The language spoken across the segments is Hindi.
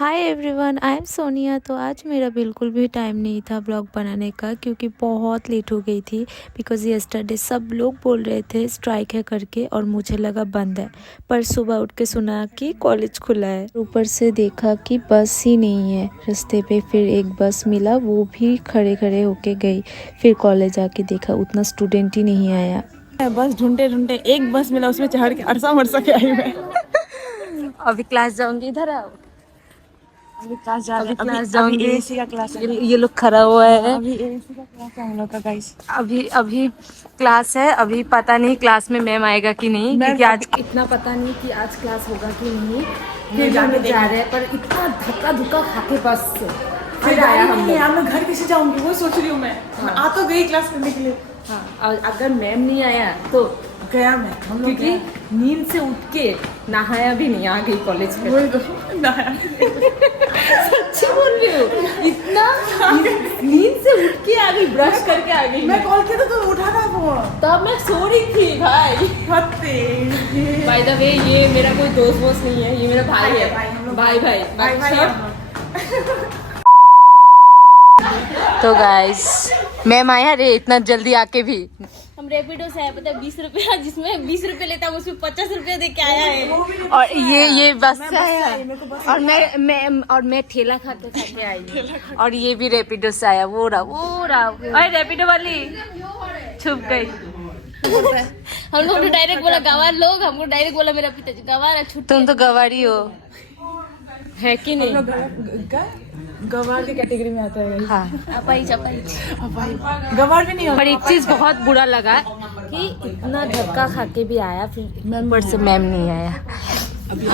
Hi everyone, I am Sonia. तो आज मेरा बिल्कुल भी टाइम नहीं था ब्लॉग बनाने का, क्योंकि बहुत लेट हो गई थी। बिकॉज़ यस्टरडे सब लोग बोल रहे थे स्ट्राइक है करके, और मुझे लगा बंद है। पर सुबह उठ के सुना कि कॉलेज खुला है। ऊपर से देखा कि बस ही नहीं है रास्ते पे। फिर एक बस मिला, वो भी खड़े खड़े होके गई। फिर कॉलेज आके देखा उतना स्टूडेंट ही नहीं आया। बस ढूंढते ढूंढते एक बस मिला, उसमें चढ़ के अरसा मरसा के आई मैं। अभी क्लास जाऊंगी, इधर आओ। अभी क्लास जा रहे हैं। क्लास अभी जाऊंगी। एसी का क्लास है। ये लोग खड़ा हुआ है। अभी एसी का क्लास है हम लोग का गाइस। अभी क्लास है। अभी पता नहीं क्लास में मैम आएगा कि नहीं, क्योंकि आज इतना पता नहीं कि आज क्लास होगा कि नहीं। फिर जाके हम जा रहे हैं, पर इतना धक्का धुक्का खाके बस से फिर आया हम लोग। मैं घर कैसे जाऊंगी वो सोच रही हूँ मैं। आ तो गई क्लास करने के लिए। हाँ, और अगर मैम नहीं आया तो गया मैं, हम लोग क्योंकि नींद से उठ के नहाया भी नहीं, आ गई कॉलेज में। वही तो नहाया। सच्ची बोल रही हूँ, इतना नींद से उठ के आ गई, ब्रश करके आ गई। मैं कॉल किया तो उठा था फोन, तब मैं सो रही थी भाई। बाय द वे, ये मेरा कोई दोस्त वोस्त नहीं है, ये मेरा भाई है। भाई तो गाइस, मैम आया रे इतना जल्दी आके भी। हम रैपिडो से आए, पता है 20 रुपया, जिसमें 20 रुपये लेता है उसमें 50 रुपये दे के आया है। और ये बस से आया, और मैं ठेला खाते आई। और ये भी रैपिडो से आया। वो रहा अरे रैपिडो वाली छुप गई। हम लोग तो डायरेक्ट बोला गवार लोग, हमको डायरेक्ट बोला मेरा पिताजी गवार है, छुट्टी। तुम तो गवारी हो, है कि नहीं? गवार की कैटेगरी में आता है। हाँ, अपाई गवार भी नहीं होता। पर एक चीज बहुत बुरा लगा कि इतना धक्का खा के भी आया, फिर मेंबर से मैम नहीं आया।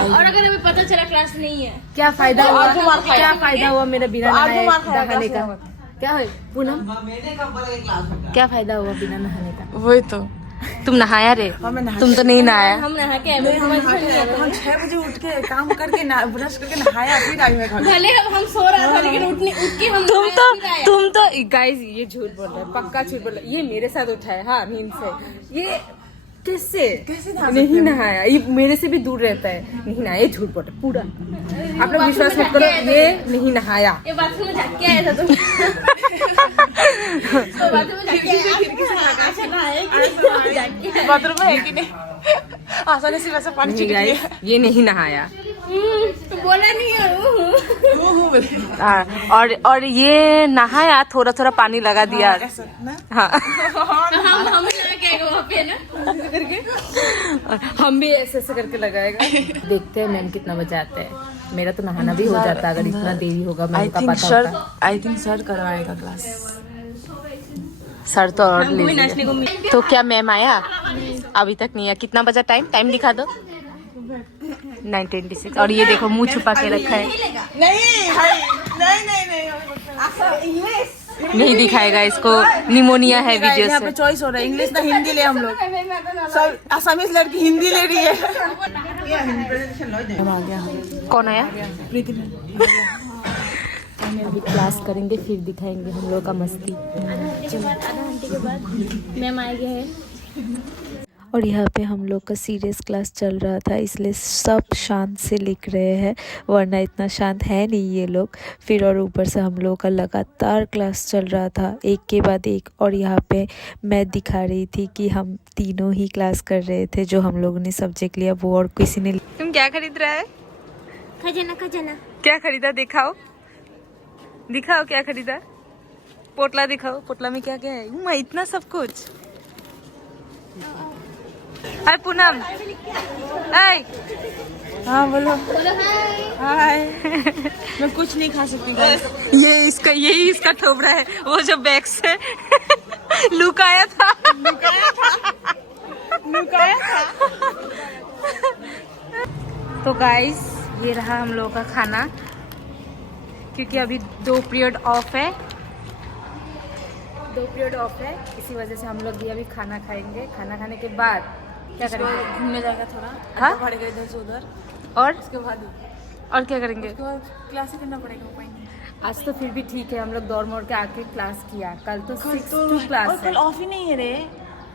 और अगर हमें पता चला क्लास नहीं है, क्या फायदा हुआ मेरा बिना नहाने का? क्या है पूनम, क्या फायदा हुआ बिना नहाने का? वही तो। तुम नहाया रे? तुम तो नहीं नहाया। हम नहा के हम 6 बजे उठ के काम करके ब्रश करके नहाया, फिर आई मैं घर। भले हम सो रहा था, लेकिन उठ के हम तुम तो गाइस ये झूठ बोल रहे हैं, पक्का झूठ बोल रहे हैं। ये मेरे साथ उठा है, हाँ, नींद से। ये कैसे नहीं नहाया? ये मेरे से भी दूर रहता है, नहीं नहाया। ये झूठ बोल रहा है पूरा। आप लोग विश्वास मत करो, ये नहीं नहाया। ये बाथरूम में जाके आया था तुम। तो बाथरूम में जाके आया, बाथरूम में है कि नहीं? आसानी से वैसे पानी नहीं गाइस, ये नहीं नहाया। बोला नहीं है। और ये नहाया, थोड़ा थोड़ा पानी लगा दिया। हाँ, हम लगा वहाँ पे ना, हम भी ऐसे करके लगाएगा। देखते हैं मैम कितना बजे आते हैं। मेरा तो नहाना भी हो जाता अगर इतना देरी होगा। मैम का पता होता। आई थिंक सर करवाएगा क्लास। सर तो और हमको भी नाचने को मिल। तो क्या मैम आया? अभी तक नहीं आया। कितना बजा? टाइम दिखा दो। 9:26। और ये देखो मुंह छुपा के रखा है। नहीं नहीं दिखाएगा इसको, निमोनिया है वीडियो यहाँ से। पे चॉइस हो रहा है, इंग्लिश ना हिंदी ले। हम लोग सब असमीज लड़की हिंदी ले रही है। कौन आया? प्रीति मैम। अभी क्लास करेंगे, फिर दिखाएंगे हम लोग का मस्ती। आधा घंटे के बाद मैम आएंगे है। और यहाँ पे हम लोग का सीरियस क्लास चल रहा था, इसलिए सब शांत से लिख रहे हैं, वरना इतना शांत है नहीं ये लोग। फिर और ऊपर से हम लोग का लगातार क्लास चल रहा था, एक के बाद एक। और यहाँ पे मैं दिखा रही थी कि हम तीनों ही क्लास कर रहे थे, जो हम लोगों ने सब्जेक्ट लिया वो और किसी ने। तुम क्या खरीद रहा है? खजाना क्या खरीदा? दिखाओ क्या खरीदा। पोटला दिखाओ, पोटला में क्या क्या है? इतना सब कुछ। हाय पूनम। हाय। हाँ बोलो। हाय। मैं कुछ नहीं खा सकती। यही इसका ठोबरा है, वो जो बैग से लुकाया था। तो गाइस, ये रहा हम लोगों का खाना, क्योंकि अभी 2 पीरियड ऑफ है। इसी वजह से हम लोग भी अभी खाना खाएंगे। खाना खाने के बाद क्या करेंगे? घूमने जाएगा थोड़ा। हाँ? पड़ेगा इधर से उधर। और उसके बाद क्या करेंगे? क्लास ही करना पड़ेगा। आज तो फिर भी ठीक है, हम लोग दौड़ मोड़ के आके क्लास किया। कल तो 6 to क्लास है। कल ऑफ ही नहीं है रे।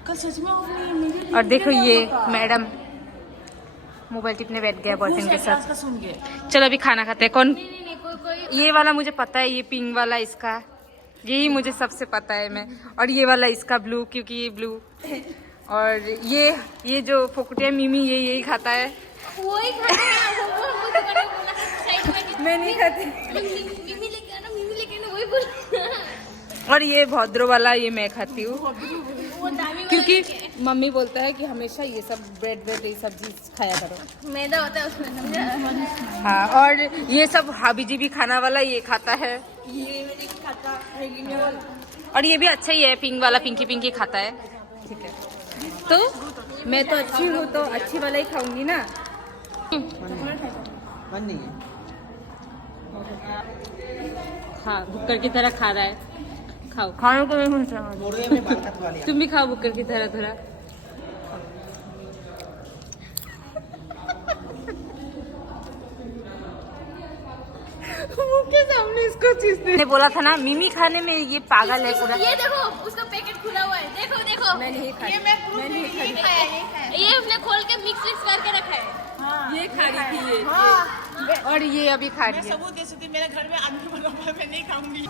कल सच में ऑफ नहीं है मेरे। और देखो ये मैडम मोबाइल टिपने बैठ गया बॉयफ्रेंड के साथ। चलो अभी खाना खाते हैं। कौन ये वाला मुझे पता है, ये पिंक वाला इसका, यही मुझे सबसे पता है मैं। और ये वाला इसका ब्लू, क्योंकि ये ब्लू। और ये जो फोकुटिया मिमी ये यही खाता है। वही खाता है मैं नहीं खाती। मिमी लेके आना वही बोल। और ये भद्रो वाला ये मैं खाती हूँ, वो दामी क्योंकि मम्मी बोलता है कि हमेशा ये सब ब्रेड ये सब चीज खाया करो, मैदा होता है उसमें, समझा। हाँ। और ये सब हाबी जी भी खाना वाला ये खाता है, ये मैंने खाता है। और ये भी अच्छा ही है, पिंक वाला पिंकी पिंकी खाता है। ठीक है, तो मैं तो अच्छी हूँ तो अच्छी वाला ही खाऊंगी ना। मन नहीं है। हाँ, बुक्कर की तरह खा रहा है, खाओ। खाने को नहीं तुम भी खाओ बुक्कर की तरह थोड़ा। मुझे सामने इसको चीज ने बोला था ना, मिमी खाने में ये पागल है पूरा। ये देखो उसका पैकेट खुला हुआ है, देखो देखो। मैं नहीं खाई, मैं नहीं खाई। ये उसने खोल के मिक्स करके रखा है। ये खा रही थी ये, और ये अभी खा रही है। सबूत दे सकती, मेरे घर में आदमी बना हुआ है, मैं नहीं खाऊंगी।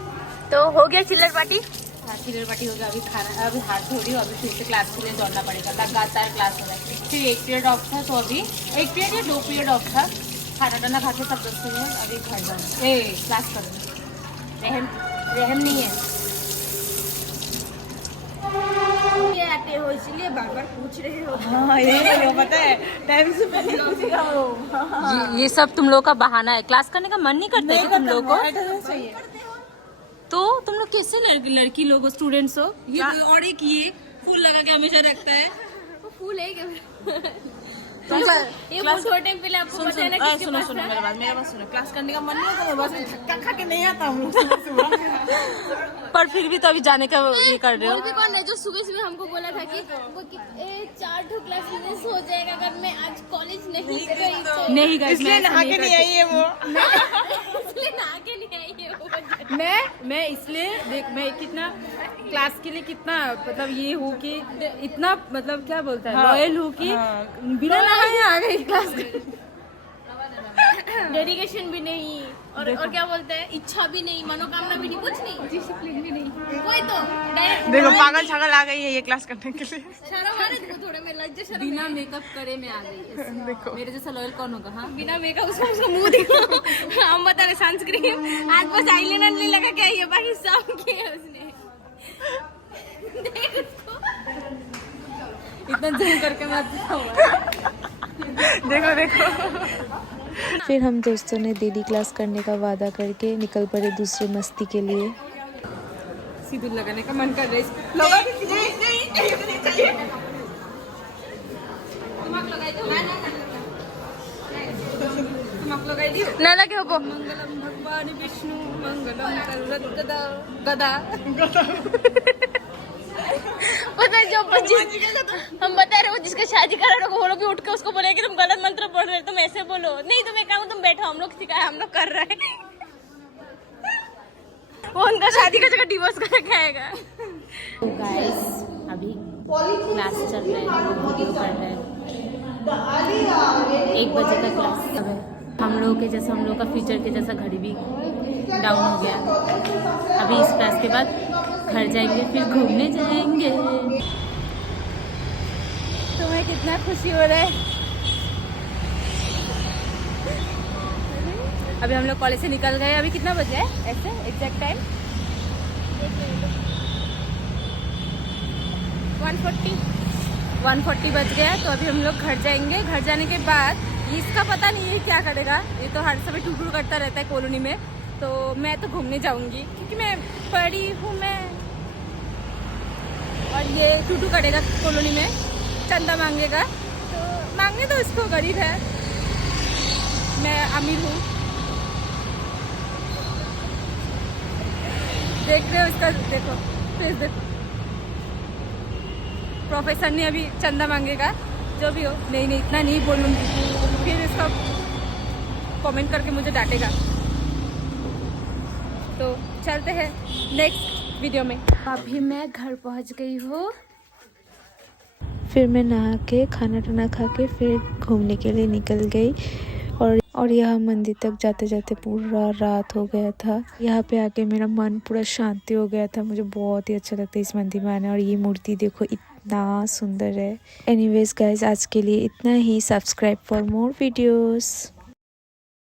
तो हो गया चिल्लर पार्टी। हाँ, चिल्लर पार्टी हो गया। अभी खाना, अभी हाथ धो रही हूँ, अभी फिर से क्लास के लिए दौड़ना पड़ेगा। लगातार क्लास हो रहा है, फिर 1 पीरियड ऑफ था, तो अभी 1 पीरियड या 2 पीरियड ऑफ था। खाना टाना खा के सब दोस्तों में अभी घर जाऊँ, क्लास करूँ। रहम नहीं है। ये आते हो इसलिए बार बार पूछ रहे हो। हाँ, ये पता है, टाइम से पहले पूछेगा वो। ये सब तुम लोग का बहाना है, क्लास करने का मन नहीं करता है तुम लोग को? तो तुम लोग कैसे लड़की लोग स्टूडेंट्स हो? ये और एक ये फूल लगा के हमेशा रखता है। वो फूल है क्या? ये बहुत छोटे पहले आपको पता है ना किसके पास था? मेरा बात सुनो, क्लास करने का मन नहीं होता, बस धक्का खा के नहीं आता हूँ। पर फिर भी तो अभी जाने का ये कर रहे हो। बोल के कौन है जो सुबह सुबह हमको बोला था कि 4 क्लास मिस हो जाएगा अगर मैं आज कॉलेज नहीं गई तो। नहीं गई, इसलिए नहा के नहीं आई है वो। इसलिए नहा के नहीं आई है वो। मैं इसलिए देख, मैं कितना क्लास के लिए कितना मतलब ये हूँ कि इतना मतलब क्या बोलता है, लॉयल हूँ कि बिना नहाए आ गई क्लास। डेडिकेशन भी नहीं और क्या बोलते हैं, इच्छा भी नहीं, मनोकामना भी नहीं, कुछ नहीं, डिसिप्लिन भी नहीं। वही तो डायरेक्ट देखो पागल छागल आ गई है ये क्लास करने के लिए। शर्म आ रही थी थोड़े में, लज्जा शर्म। बिना मेकअप करे मैं आ गई। देखो मेरे जैसा लॉयल कौन होगा? हाँ, बिना मेकअप उसका मुंह देखो। हम बता रहे सनस्क्रीन, आज बस आईलाइनर नहीं लगा के आई है, बाकी सब किया उसने। देख उसको, इतना जूम करके मत देखो देखो। फिर हम दोस्तों ने डेली क्लास करने का वादा करके निकल पड़े दूसरे मस्ती के लिए। सिंदूर लगाने का मन कर रहा है। ना लगे हो मंगलम भगवान विष्णु मंगलम करुणा गदा पता है जो हम बता रहे हो जिसका शादी करा रहे हो, वो लोग भी उठ के उसको बोले कि तुम गलत मंत्र पढ़ रहे हो, तुम ऐसे बोलो। नहीं तो मैं कहूँ तुम बैठो, हम लोग सिखाए, हम लोग कर रहे हैं। वो उनका शादी का जगह डिवोर्स करके आएगा। तो गाइस अभी क्लास चल रहा है, वीडियो पढ़ रहे हैं। 1 बजे का क्लास है। हम लोग के जैसा, हम लोग का फ्यूचर के जैसा घड़ी भी डाउन हो गया। अभी इस क्लास के बाद घर जाएंगे, फिर घूमने जाएंगे। तुम्हें कितना खुशी हो रहा है? अभी हम लोग कॉलेज से निकल गए। अभी कितना बजे है ऐसे एग्जैक्ट टाइम? 1:40 बज गया। तो अभी हम लोग घर जाएंगे। घर जाने के बाद इसका पता नहीं है क्या करेगा, ये तो हर समय टूटू करता रहता है कॉलोनी में। तो मैं तो घूमने जाऊंगी क्योंकि मैं पढ़ी हूँ मैं, और ये टूटू करेगा कॉलोनी में, चंदा मांगेगा। तो मांगने तो इसको, गरीब है, मैं अमीर हूँ। देख रहे हो इसका, देखो फेस देखो। प्रोफेसर ने अभी चंदा मांगेगा, जो भी हो। नहीं इतना नहीं बोलूँगी, फिर इसका कमेंट करके मुझे डांटेगा। तो चलते हैं नेक्स्ट वीडियो में। अभी मैं घर पहुंच गई हूँ। फिर मैं नहा के खाना टाना खा के फिर घूमने के लिए निकल गई। और और यह मंदिर तक जाते जाते पूरा रात हो गया था। यहाँ पे आके मेरा मन पूरा शांति हो गया था। मुझे बहुत ही अच्छा लगता है इस मंदिर में आना। और ये मूर्ति देखो इतना सुंदर है। एनीवेज गाइज, आज के लिए इतना ही। Subscribe for more videos.